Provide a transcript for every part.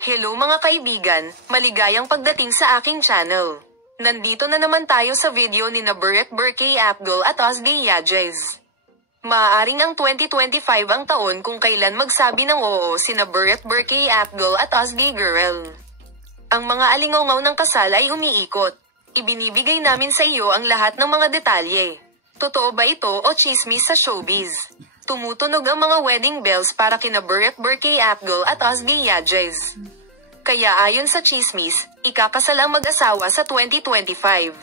Hello mga kaibigan, maligayang pagdating sa aking channel. Nandito na naman tayo sa video ni na Beret Berkay Apgul at Ozzy Yajez. Maaaring ang 2025 ang taon kung kailan magsabi ng oo sina Beret Berkay Apgul at Ozzy Girl. Ang mga alingaw ng kasal ay umiikot. Ibinibigay namin sa iyo ang lahat ng mga detalye. Totoo ba ito o chismis sa showbiz? Tumutunog ang mga wedding bells para kina Beret Berkay Apgul at Ozzy Yajez. Kaya ayon sa chismis, ikakasal ang mag-asawa sa 2025.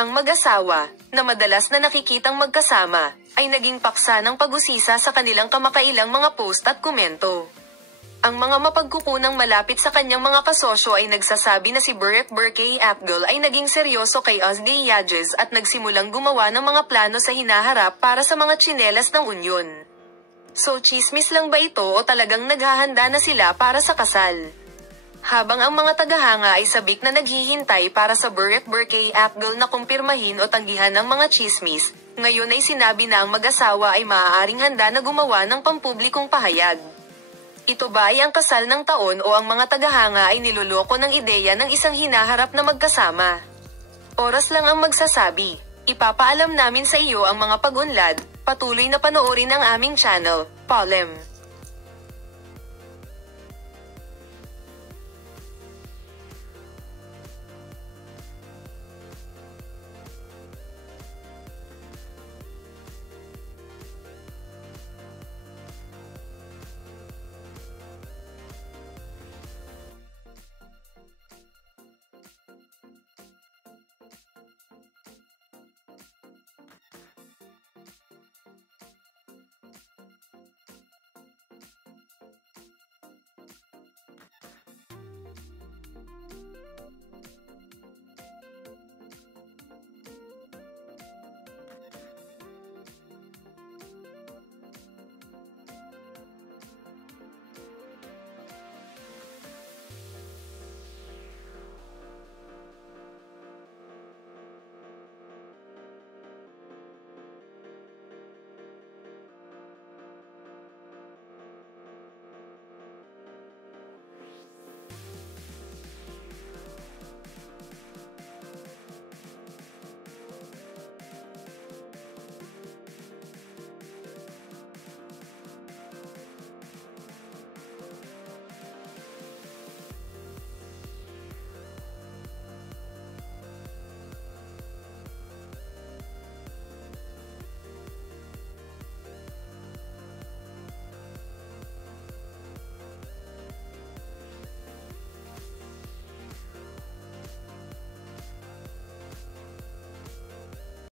Ang mag-asawa, na madalas na nakikitang magkasama, ay naging paksa ng pag-usisa sa kanilang kamakailang mga post at komento. Ang mga mapagkukunang malapit sa kanyang mga kasosyo ay nagsasabi na si Beret Berkay Apgul ay naging seryoso kay Ozzy Yajez at nagsimulang gumawa ng mga plano sa hinaharap para sa mga tsinelas ng unyon. So chismis lang ba ito o talagang naghahanda na sila para sa kasal? Habang ang mga tagahanga ay sabik na naghihintay para sa Beret Berkay Apgul na kumpirmahin o tanggihan ng mga chismis, ngayon ay sinabi na ang mag-asawa ay maaaring handa na gumawa ng pampublikong pahayag. Ito ba ay ang kasal ng taon o ang mga tagahanga ay niloloko ng ideya ng isang hinaharap na magkasama? Oras lang ang magsasabi. Ipapaalam namin sa iyo ang mga pag-unlad. Patuloy na panoorin ang aming channel, Polem.